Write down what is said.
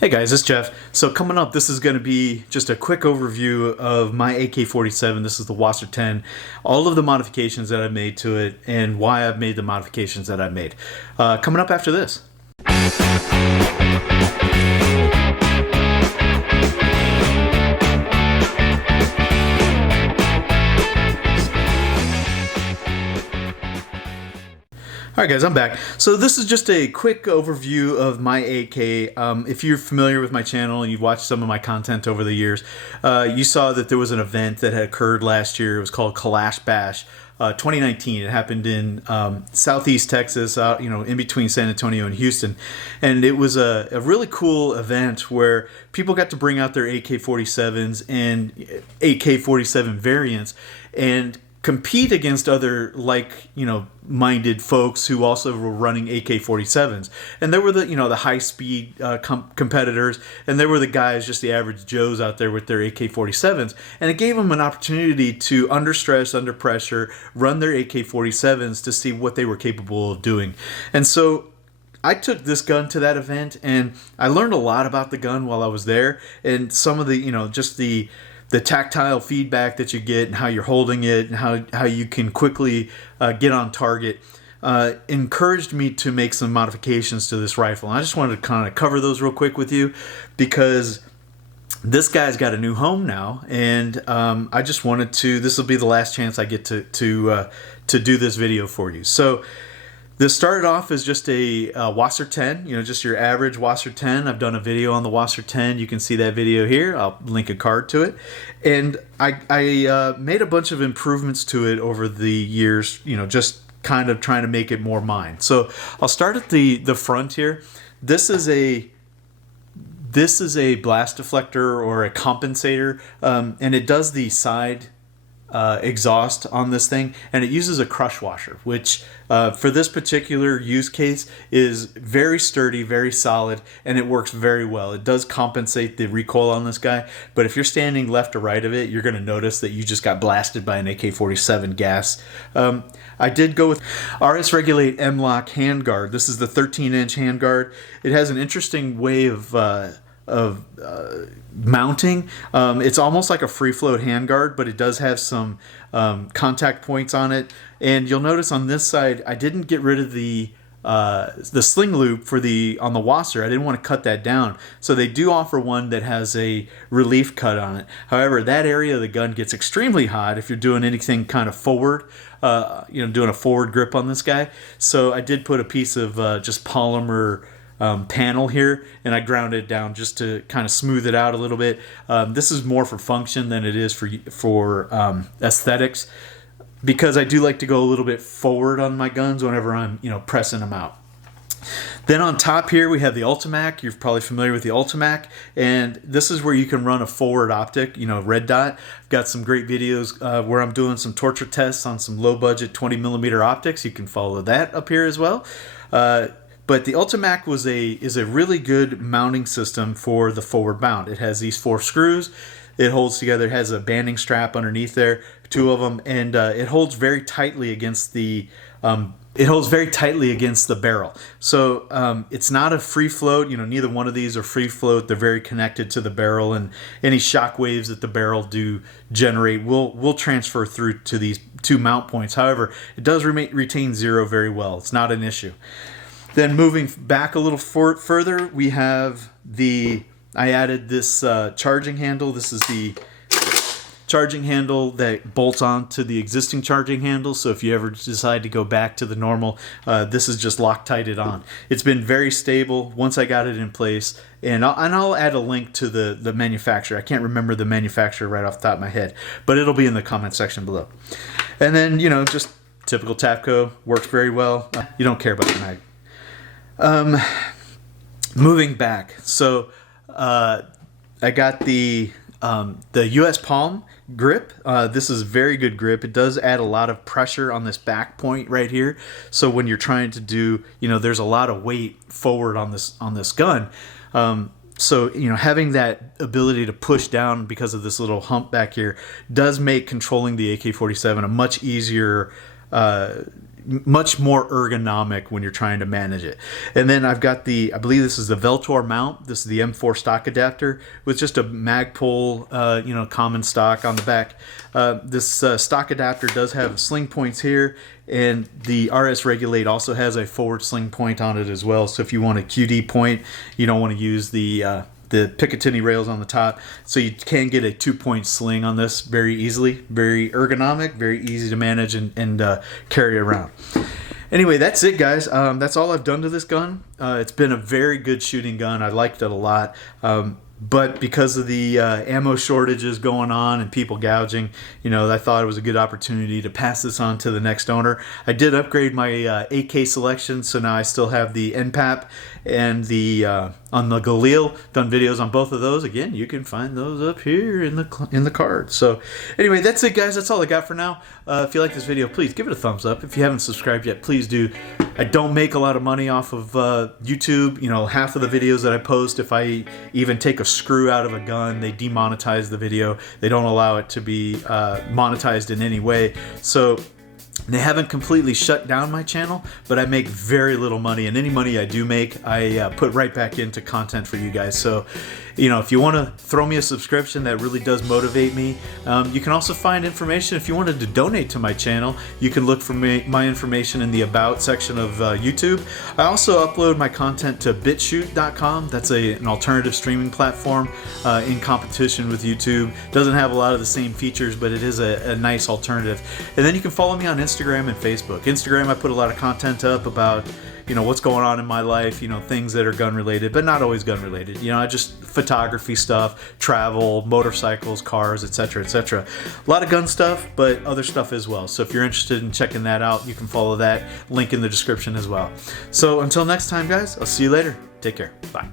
Hey guys, it's Jeff. So coming up, this is going to be just a quick overview of my AK-47. This is the Wasser 10, all of the modifications that I've made to it, and why I've made the modifications that I've made. Coming up after this. Alright guys, I'm back. So this is just a quick overview of my AK. If you're familiar with my channel and you've watched some of my content over the years, you saw that there was an event that had occurred last year. It was called Kalash Bash 2019. It happened in southeast Texas, in between San Antonio and Houston. And it was a really cool event where people got to bring out their AK-47s and AK-47 variants and compete against other minded folks who also were running AK-47s. And there were the high speed competitors, and there were the guys, just the average Joes out there with their AK-47s. And it gave them an opportunity to, under stress, under pressure, run their AK-47s to see what they were capable of doing. And so I took this gun to that event, and I learned a lot about the gun while I was there, and some of the, just the tactile feedback that you get and how you're holding it and how you can quickly get on target encouraged me to make some modifications to this rifle. And I just wanted to kind of cover those real quick with you because this guy's got a new home now, and I just wanted to, this will be the last chance I get to do this video for you. So this started off as just a Wasser 10, just your average Wasser 10. I've done a video on the Wasser 10. You can see that video here. I'll link a card to it. And I made a bunch of improvements to it over the years, just kind of trying to make it more mine. So I'll start at the front here. This is a blast deflector or a compensator, and it does the side exhaust on this thing, and it uses a crush washer, which for this particular use case is very sturdy, very solid, and it works very well. It does compensate the recoil on this guy, but if you're standing left or right of it, you're going to notice that you just got blasted by an AK-47 gas. I did go with RS Regulate M-Lock Handguard. This is the 13-inch handguard. It has an interesting way of mounting. It's almost like a free float handguard, but it does have some contact points on it. And you'll notice on this side, I didn't get rid of the sling loop on the Wasser. I didn't want to cut that down. So they do offer one that has a relief cut on it. However, that area of the gun gets extremely hot if you're doing anything kind of forward, doing a forward grip on this guy. So I did put a piece of just polymer panel here, and I ground it down just to kind of smooth it out a little bit. This is more for function than it is for aesthetics, because I do like to go a little bit forward on my guns whenever I'm pressing them out. Then on top here we have the Ultimak. You're probably familiar with the Ultimak, and this is where you can run a forward optic, red dot. I've got some great videos where I'm doing some torture tests on some low budget 20mm optics. You can follow that up here as well. But the Ultimak is a really good mounting system for the forward mount. It has these 4 screws. It holds together. It has a banding strap underneath there, 2 of them, and it holds very tightly against the barrel. So it's not a free float. Neither one of these are free float. They're very connected to the barrel, and any shock waves that the barrel do generate will transfer through to these 2 mount points. However, it does retain zero very well. It's not an issue. Then moving back a little further, we have I added this charging handle. This is the charging handle that bolts on to the existing charging handle. So if you ever decide to go back to the normal, this is just Loctited on. It's been very stable once I got it in place. And I'll add a link to the manufacturer. I can't remember the manufacturer right off the top of my head, but it'll be in the comment section below. And then, just typical Tapco, works very well. You don't care about the mag. Moving back, so I got the US Palm grip. This is very good grip. It does add a lot of pressure on this back point right here. So when you're trying to do, there's a lot of weight forward on this gun. So having that ability to push down because of this little hump back here does make controlling the AK-47 a much easier much more ergonomic when you're trying to manage it. And then I've got I believe this is the Veltor mount. This is the M4 stock adapter with just a Magpul, common stock on the back. This stock adapter does have sling points here, and the RS Regulate also has a forward sling point on it as well. So if you want a QD point, you don't want to use the Picatinny rails on the top, so you can get a 2-point sling on this very easily. Very ergonomic, very easy to manage and carry around. Anyway, that's it, guys. That's all I've done to this gun. It's been a very good shooting gun. I liked it a lot. But because of the ammo shortages going on and people gouging, I thought it was a good opportunity to pass this on to the next owner. I did upgrade my AK selection, so now I still have the NPAP and the on the Galil. Done videos on both of those. Again, you can find those up here in the card. So anyway, that's it, guys. That's all I got for now. If you like this video, please give it a thumbs up. If you haven't subscribed yet, please do. I don't make a lot of money off of YouTube. Half of the videos that I post, if I even take a screw out of a gun, they demonetize the video. They don't allow it to be monetized in any way. So they haven't completely shut down my channel, but I make very little money, and any money I do make, I put right back into content for you guys. So, if you want to throw me a subscription, that really does motivate me. You can also find information if you wanted to donate to my channel. You can look for my information in the About section of YouTube. I also upload my content to BitChute.com. That's an alternative streaming platform in competition with YouTube. Doesn't have a lot of the same features, but it is a nice alternative. And then you can follow me on Instagram and Facebook. Instagram, I put a lot of content up about what's going on in my life, things that are gun related, but not always gun related. I just photography stuff, travel, motorcycles, cars, etc., etc. A lot of gun stuff, but other stuff as well. So if you're interested in checking that out, you can follow that link in the description as well. So until next time, guys, I'll see you later. Take care. Bye.